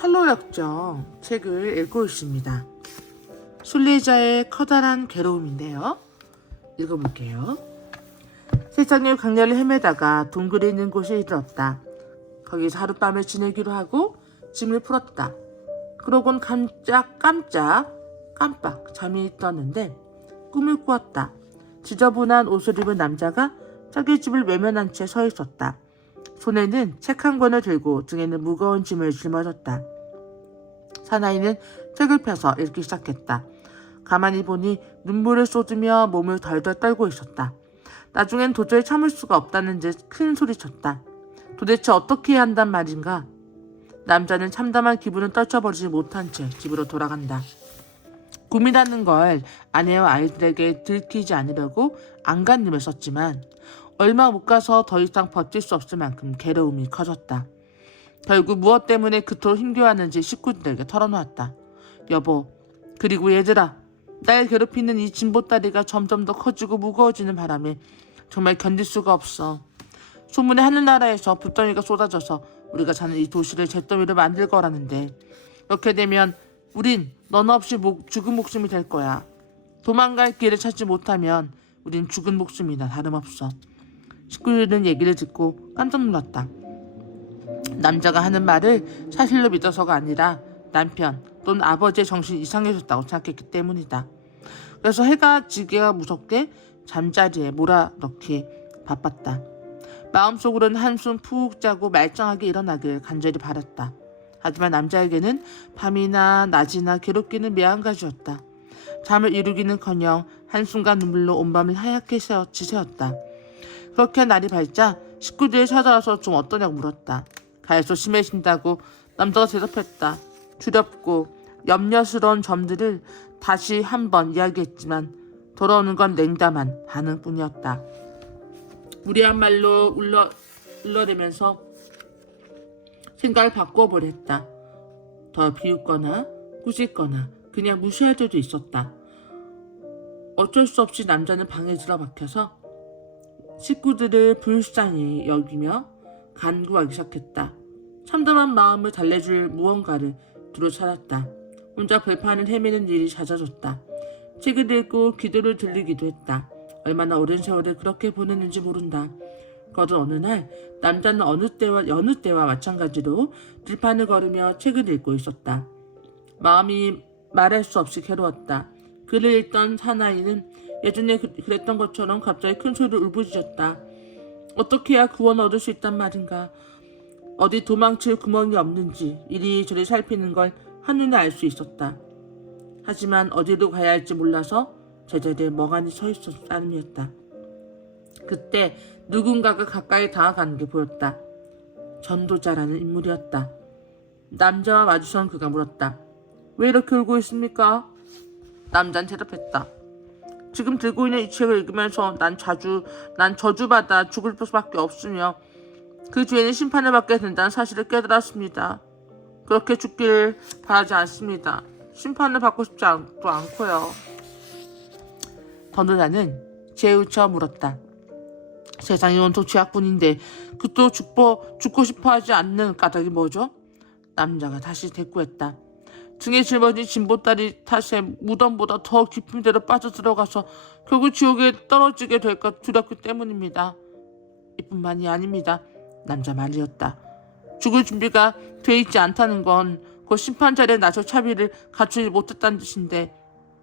철로역정 책을 읽고 있습니다. 순례자의 커다란 괴로움인데요. 읽어볼게요. 세상의 강렬을 헤매다가 동굴에 있는 곳에 이르렀다. 거기서 하룻밤을 지내기로 하고 짐을 풀었다. 그러곤 깜빡 잠이 떴는데 꿈을 꾸었다. 지저분한 옷을 입은 남자가 자기 집을 외면한 채 서 있었다. 손에는 책 한 권을 들고 등에는 무거운 짐을 짊어졌다. 사나이는 책을 펴서 읽기 시작했다. 가만히 보니 눈물을 쏟으며 몸을 덜덜 떨고 있었다. 나중엔 도저히 참을 수가 없다는 듯 큰 소리쳤다. 도대체 어떻게 해야 한단 말인가? 남자는 참담한 기분을 떨쳐버리지 못한 채 집으로 돌아간다. 꿈이라는 걸 아내와 아이들에게 들키지 않으려고 안간힘을 썼지만 얼마 못 가서 더 이상 버틸 수 없을 만큼 괴로움이 커졌다. 결국 무엇 때문에 그토록 힘겨워하는지 식구들에게 털어놓았다. 여보, 그리고 얘들아, 날 괴롭히는 이 진보다리가 점점 더 커지고 무거워지는 바람에 정말 견딜 수가 없어. 소문에 하늘나라에서 붓더미가 쏟아져서 우리가 사는 이 도시를 잿더미로 만들 거라는데 그렇게 되면 우린 너나 없이 죽은 목숨이 될 거야. 도망갈 길을 찾지 못하면 우린 죽은 목숨이나 다름없어. 식구들은 얘기를 듣고 깜짝 놀랐다. 남자가 하는 말을 사실로 믿어서가 아니라 남편 또는 아버지의 정신이 이상해졌다고 생각했기 때문이다. 그래서 해가 지기가 무섭게 잠자리에 몰아넣기 바빴다. 마음속으로는 한숨 푹 자고 말짱하게 일어나길 간절히 바랐다. 하지만 남자에게는 밤이나 낮이나 괴롭기는 매한가지였다. 잠을 이루기는커녕 한순간 눈물로 온 밤을 하얗게 지새웠다. 그렇게 날이 밝자 식구들이 찾아와서 좀 어떠냐고 물었다. 가해서 심해진다고 남자가 대답했다. 두렵고 염려스러운 점들을 다시 한번 이야기했지만 돌아오는 건 냉담한 반응뿐이었다. 무리한 말로 울러대면서 생각을 바꿔보랬다. 더 비웃거나 꾸짖거나 그냥 무시할 때도 있었다. 어쩔 수 없이 남자는 방에 들어박혀서 식구들을 불쌍히 여기며 간구하기 시작했다. 참담한 마음을 달래줄 무언가를 두루 찾았다. 혼자 벌판을 헤매는 일이 잦아졌다. 책을 읽고 기도를 들리기도 했다. 얼마나 오랜 세월을 그렇게 보냈는지 모른다. 그러던 어느 날 남자는 여느 때와 마찬가지로 들판을 걸으며 책을 읽고 있었다. 마음이 말할 수 없이 괴로웠다. 글을 읽던 사나이는 예전에 그랬던 것처럼 갑자기 큰 소리로 울부짖었다. 어떻게 해야 구원을 얻을 수 있단 말인가. 어디 도망칠 구멍이 없는지 이리저리 살피는 걸 한눈에 알 수 있었다. 하지만 어디로 가야 할지 몰라서 제자리에 멍하니 서 있었을 따름이었다. 그때 누군가가 가까이 다가가는 게 보였다. 전도자라는 인물이었다. 남자와 마주선 그가 물었다. 왜 이렇게 울고 있습니까? 남자는 대답했다. 지금 들고 있는 이 책을 읽으면서 난 저주받아 죽을 수밖에 없으며 그 뒤에는 심판을 받게 된다는 사실을 깨달았습니다. 그렇게 죽기를 바라지 않습니다. 심판을 받고 싶지 않고요. 전도자는 재우쳐 물었다. 세상이 온통 죄악뿐인데 그또 죽고 싶어 하지 않는 까닭이 뭐죠? 남자가 다시 대꾸했다. 등에 짊어진 진보다리 탓에 무덤보다 더 깊은 데로 빠져들어가서 결국 지옥에 떨어지게 될까 두렵기 때문입니다. 이뿐만이 아닙니다. 남자 말이었다. 죽을 준비가 돼 있지 않다는 건 그 심판 자리에 나서 차비를 갖추지 못했다는 뜻인데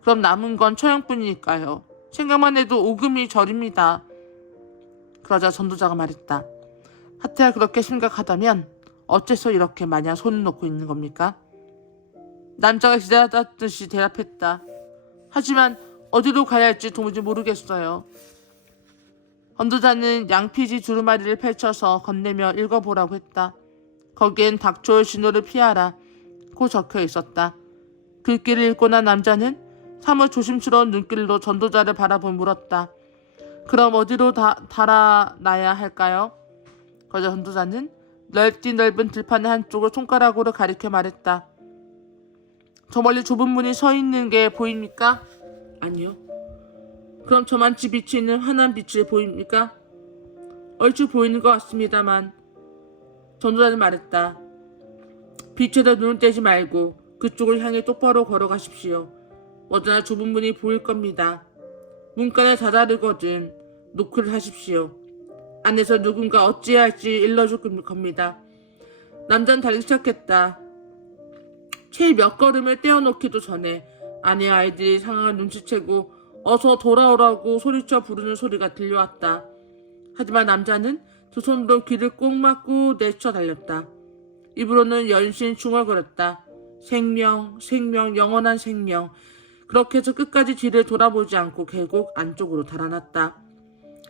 그럼 남은 건 처형뿐이니까요. 생각만 해도 오금이 저립니다. 그러자 전도자가 말했다. 하태야 그렇게 심각하다면 어째서 이렇게 마냥 손을 놓고 있는 겁니까? 남자가 기다렸듯이 대답했다. 하지만 어디로 가야 할지 도무지 모르겠어요. 전도자는 양피지 두루마리를 펼쳐서 건네며 읽어보라고 했다. 거기엔 닥쳐올 신호를 피하라 고 적혀 있었다. 글귀를 읽고 난 남자는 사뭇 조심스러운 눈길로 전도자를 바라보며 물었다. 그럼 어디로 달아나야 할까요? 그러자 전도자는 넓은 들판의 한쪽을 손가락으로 가리켜 말했다. 저 멀리 좁은 문이 서 있는 게 보입니까? 아니요. 그럼 저만치 비치는 환한 빛이 보입니까? 얼추 보이는 것 같습니다만 전도자는 말했다. 빛에다 눈을 떼지 말고 그쪽을 향해 똑바로 걸어가십시오. 어디나 좁은 문이 보일 겁니다. 문간에 다다르거든 노크를 하십시오. 안에서 누군가 어찌해야 할지 일러줄 겁니다. 남자는 달리기 시작했다. 채 몇 걸음을 떼어놓기도 전에 아내 아이들이 상황을 눈치채고 어서 돌아오라고 소리쳐 부르는 소리가 들려왔다. 하지만 남자는 두 손으로 귀를 꼭 막고 내쳐 달렸다. 입으로는 연신 중얼거렸다. 생명, 생명, 영원한 생명. 그렇게 해서 끝까지 뒤를 돌아보지 않고 계곡 안쪽으로 달아났다.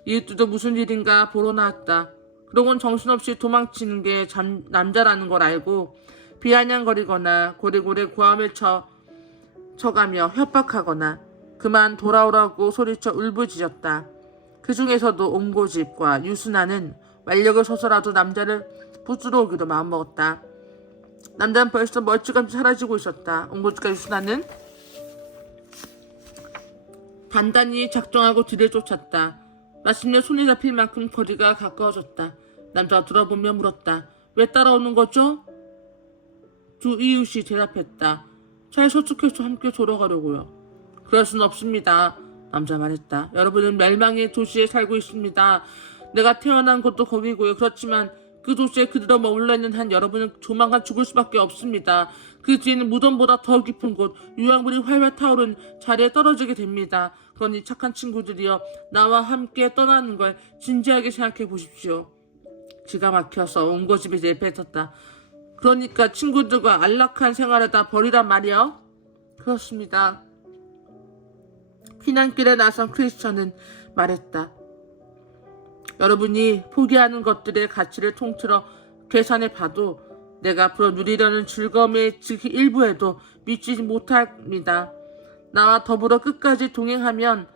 이웃들도 무슨 일인가 보러 나왔다. 그러곤 정신없이 도망치는 게 남자라는 걸 알고 비아냥거리거나 고래고래 고함을 쳐가며 협박하거나 그만 돌아오라고 소리쳐 울부짖었다. 그 중에서도 옹고집과 유순아는 완력을 써서라도 남자를 붙들어 오기로 마음먹었다. 남자는 벌써 멀찌감치 사라지고 있었다. 옹고집과 유순아는 단단히 작정하고 뒤를 쫓았다. 마침내 손이 잡힐 만큼 거리가 가까워졌다. 남자가 돌아보며 물었다. 왜 따라오는 거죠? 두 이웃이 대답했다. 차에 서축해서 함께 돌아가려고요. 그럴 순 없습니다. 남자 말했다. 여러분은 멸망의 도시에 살고 있습니다. 내가 태어난 곳도 거기고요. 그렇지만 그 도시에 그대로 머물러 있는 한 여러분은 조만간 죽을 수밖에 없습니다. 그 뒤에는 무덤보다 더 깊은 곳, 유황물이 활활 타오른 자리에 떨어지게 됩니다. 그러니 착한 친구들이여 나와 함께 떠나는 걸 진지하게 생각해 보십시오. 기가 막혀서 옹고집이 내뱉었다. 그러니까 친구들과 안락한 생활을 다 버리란 말이요? 그렇습니다. 피난길에 나선 크리스천은 말했다. 여러분이 포기하는 것들의 가치를 통틀어 계산해 봐도 내가 앞으로 누리려는 즐거움의 즉히 일부에도 미치지 못합니다. 나와 더불어 끝까지 동행하면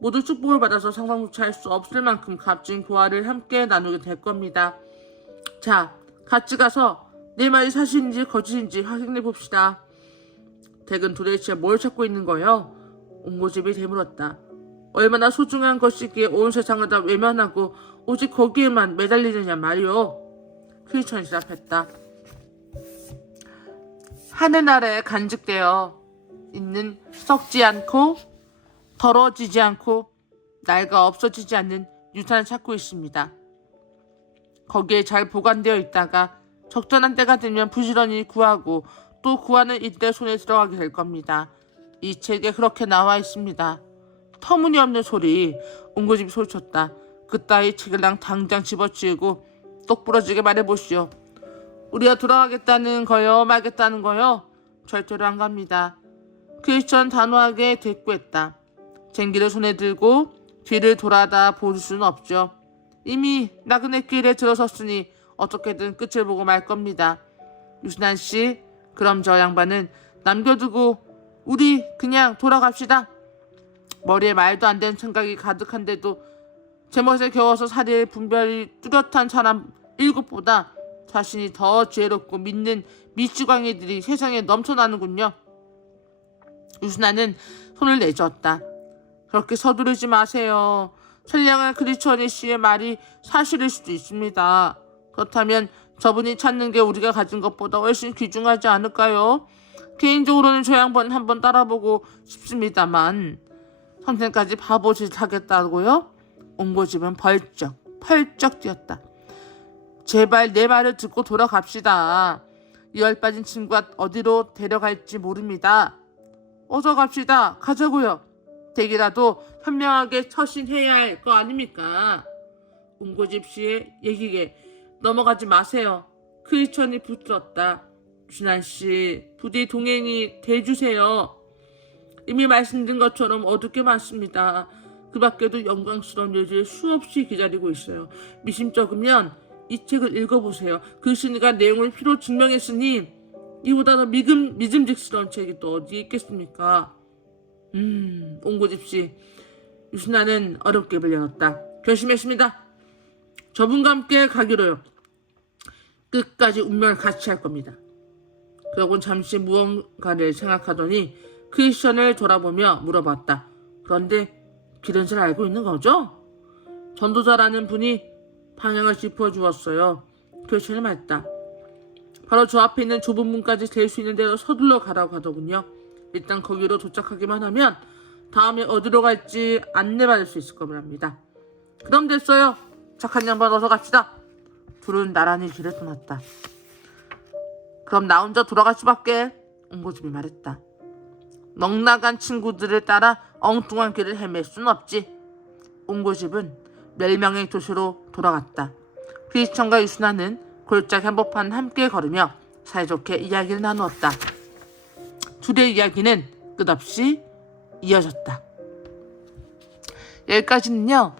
모두 축복을 받아서 상상조차 할 수 없을 만큼 값진 교화를 함께 나누게 될 겁니다. 자, 같이 가서 내 말이 사실인지 거짓인지 확인해 봅시다. 댁은 도대체 뭘 찾고 있는 거요? 옹고집이 되물었다. 얼마나 소중한 것이기에 온 세상을 다 외면하고 오직 거기에만 매달리느냐 말이오. 크리스천이 대답했다. 하늘나라에 간직되어 있는 썩지 않고 더러워지지 않고 낡아 없어지지 않는 유산을 찾고 있습니다. 거기에 잘 보관되어 있다가 적절한 때가 되면 부지런히 구하고 또 구하는 이들의 손에 들어가게 될 겁니다. 이 책에 그렇게 나와 있습니다. 터무니없는 소리. 옹고집이 소리쳤다. 그따위 책을랑 당장 집어치우고 똑부러지게 말해보시오. 우리가 돌아가겠다는 거요 말겠다는 거요? 절대로 안 갑니다. 크리스천 단호하게 대꾸했다. 쟁기를 손에 들고 뒤를 돌아다 볼 수는 없죠. 이미 나그네 길에 들어섰으니 어떻게든 끝을 보고 말 겁니다. 유순한 씨, 그럼 저 양반은 남겨두고 우리 그냥 돌아갑시다. 머리에 말도 안 되는 생각이 가득한데도 제멋에 겨워서 살이 분별이 뚜렷한 사람 7보다 자신이 더 죄롭고 믿는 미치광이들이 세상에 넘쳐나는군요. 유순아는 손을 내저었다. 그렇게 서두르지 마세요. 선량한 크리스천이 씨의 말이 사실일 수도 있습니다. 그렇다면 저분이 찾는 게 우리가 가진 것보다 훨씬 귀중하지 않을까요? 개인적으로는 저 양반 한번 따라보고 싶습니다만 선생까지 바보짓 하겠다고요? 옹고집은 펄쩍 뛰었다. 제발 내 말을 듣고 돌아갑시다. 이 열빠진 친구가 어디로 데려갈지 모릅니다. 어서 갑시다. 가자고요. 댁이라도 현명하게 처신해야 할 거 아닙니까? 옹고집 씨의 얘기에 넘어가지 마세요. 크리스천이 붙들었다. 준한 씨, 부디 동행이 돼주세요. 이미 말씀드린 것처럼 어둡게 많습니다. 그 밖에도 영광스러운 일들이 수없이 기다리고 있어요. 미심쩍으면 이 책을 읽어보세요. 글쓴이가 내용을 피로 증명했으니 이보다 더 믿음직스러운 책이 또 어디 있겠습니까? 옹고집씨, 유순아는 어렵게 불려놨다. 결심했습니다. 저분과 함께 가기로요. 끝까지 운명을 같이 할 겁니다. 그러곤 잠시 무언가를 생각하더니 크리스천을 돌아보며 물어봤다. 그런데 길은 잘 알고 있는 거죠? 전도자라는 분이 방향을 짚어주었어요. 크리스천이 말했다. 바로 저 앞에 있는 좁은 문까지 될 수 있는 데로 서둘러 가라고 하더군요. 일단 거기로 도착하기만 하면 다음에 어디로 갈지 안내받을 수 있을 겁니다. 그럼 됐어요. 착한 양반 어서 갑시다. 둘은 나란히 길을 떠났다. 그럼 나 혼자 돌아갈 수밖에. 옹고집이 말했다. 넉나간 친구들을 따라 엉뚱한 길을 헤맬 순 없지. 옹고집은 멸망의 도시로 돌아갔다. 크리스천과 유순아는 골짜기 한복판 함께 걸으며 사이좋게 이야기를 나누었다. 둘의 이야기는 끝없이 이어졌다. 여기까지는요.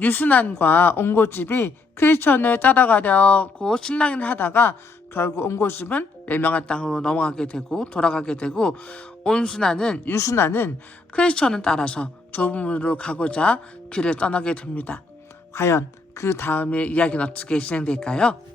유순안과 옹고집이 크리스천을 따라가려고 실랑이를 하다가 결국 옹고집은 멸망한 땅으로 넘어가게 되고 돌아가게 되고 유순아는 크리스천을 따라서 좁은 문으로 가고자 길을 떠나게 됩니다. 과연 그 다음의 이야기는 어떻게 진행될까요?